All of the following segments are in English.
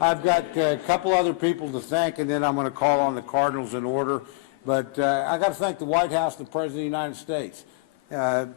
I've got a couple other people to thank, and then I'm going to call on the Cardinals in order. But I got to thank the White House and the President of the United States.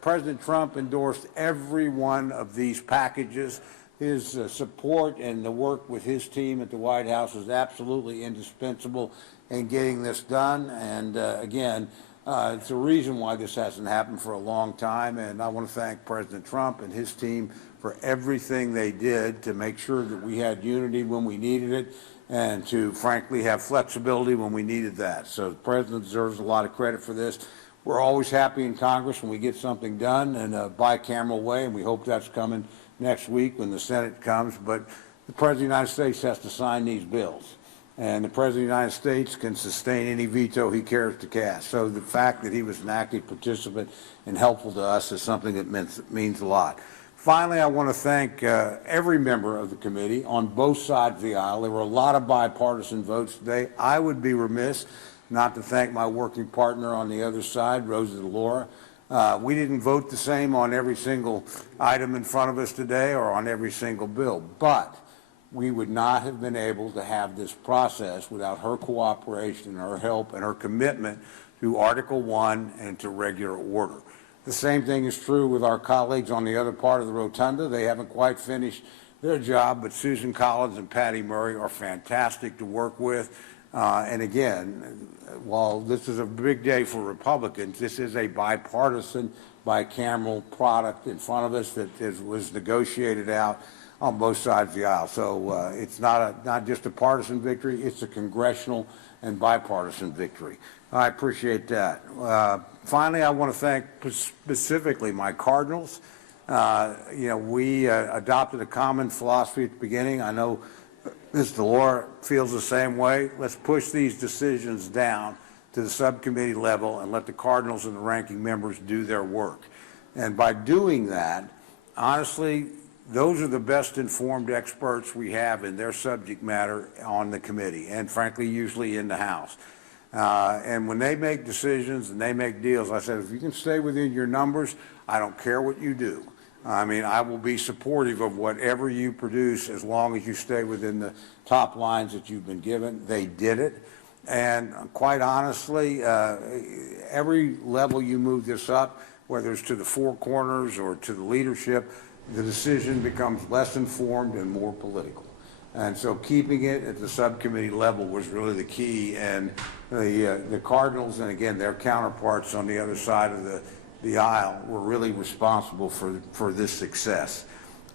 President Trump endorsed every one of these packages. His support and the work with his team at the White House is absolutely indispensable in getting this done. And again, it's a reason why this hasn't happened for a long time. And I want to thank President Trump and his team for everything they did to make sure that we had unity when we needed it and to, frankly, have flexibility when we needed that. So the President deserves a lot of credit for this. We're always happy in Congress when we get something done in a bicameral way, and we hope that's coming next week when the Senate comes. But the President of the United States has to sign these bills, and the President of the United States can sustain any veto he cares to cast. So the fact that he was an active participant and helpful to us is something that means a lot. Finally, I want to thank every member of the committee on both sides of the aisle. There were a lot of bipartisan votes today. I would be remiss not to thank my working partner on the other side, Rosa DeLaura. We didn't vote the same on every single item in front of us today or on every single bill, but we would not have been able to have this process without her cooperation, her help, and her commitment to Article 1 and to regular order. The same thing is true with our colleagues on the other part of the rotunda. They haven't quite finished their job, but Susan Collins and Patty Murray are fantastic to work with. And again, while this is a big day for Republicans, this is a bipartisan, bicameral product in front of us that was negotiated out on both sides of the aisle. So it's not just a partisan victory, it's a congressional and bipartisan victory. I appreciate that. Finally, I want to thank specifically my Cardinals. We adopted a common philosophy at the beginning. I know Ms. DeLaura feels the same way. Let's push these decisions down to the subcommittee level and let the Cardinals and the ranking members do their work. And by doing that, honestly, those are the best informed experts we have in their subject matter on the committee and, frankly, usually in the House. And when they make decisions and they make deals, I said, if you can stay within your numbers, I don't care what you do. I mean, I will be supportive of whatever you produce as long as you stay within the top lines that you've been given. They did it. And quite honestly, every level you move this up, whether it's to the four corners or to the leadership, the decision becomes less informed and more political. And so keeping it at the subcommittee level was really the key. And the Cardinals, and again, their counterparts on the other side of the aisle, were really responsible for this success.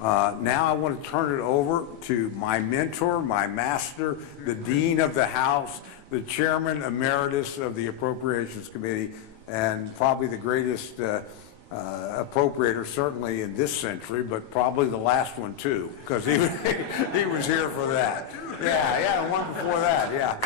Now I want to turn it over to my mentor, my master, the Dean of the House, the Chairman Emeritus of the Appropriations Committee, and probably the greatest appropriator, certainly in this century, but probably the last one too, because he was here for that. Yeah, the one before that, yeah.